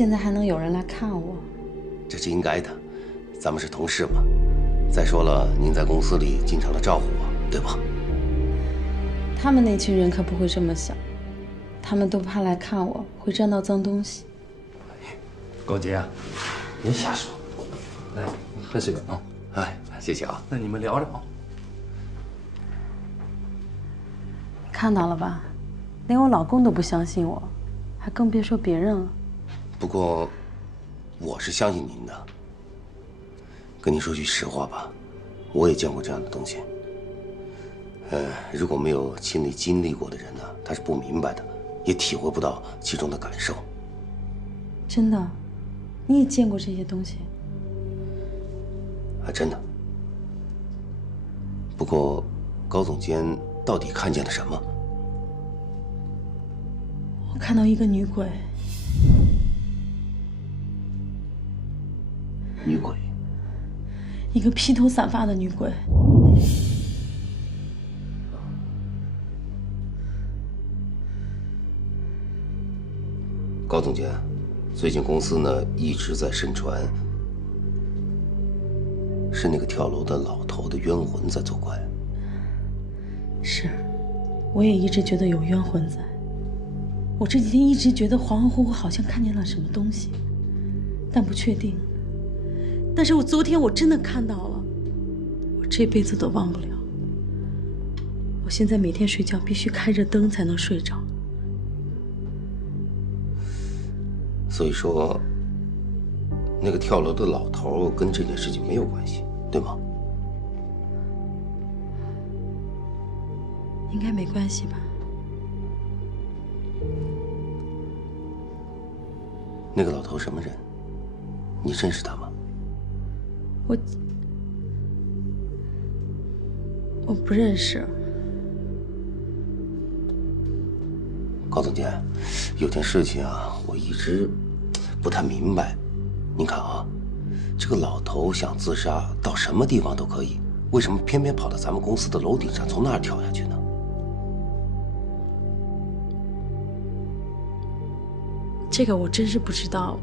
现在还能有人来看我？这是应该的，咱们是同事嘛。再说了，您在公司里经常的照顾我，对吧？他们那群人可不会这么想，他们都怕来看我会沾到脏东西。高杰啊，别瞎说。来，喝水啊。哎，谢谢啊。那你们聊着啊。看到了吧，连我老公都不相信我，还更别说别人了。不过，我是相信您的。跟您说句实话吧，我也见过这样的东西。如果没有亲历经历过的人呢，他是不明白的，也体会不到其中的感受。真的，你也见过这些东西？还真的。不过，高总监到底看见了什么？我看到一个女鬼。女鬼？一个披头散发的女鬼。高总监，最近公司呢一直在盛传，是那个跳楼的老头的冤魂在作怪。是，我也一直觉得有冤魂在。我这几天一直觉得恍恍惚惚，好像看见了什么东西，但不确定。但是我昨天我真的看到了，我这辈子都忘不了。我现在每天睡觉必須開着燈才能睡着。所以說，那個跳樓的老頭跟這件事情沒有關係，對嗎？應該沒關係吧。那個老頭什麼人？你認識他嗎？我不認識。高總監，有件事情啊，我一直不太明白。您看啊，這個老頭想自殺，到什麼地方都可以，為什麼偏偏跑到咱們公司的樓頂上，從那兒跳下去呢？這個我真是不知道。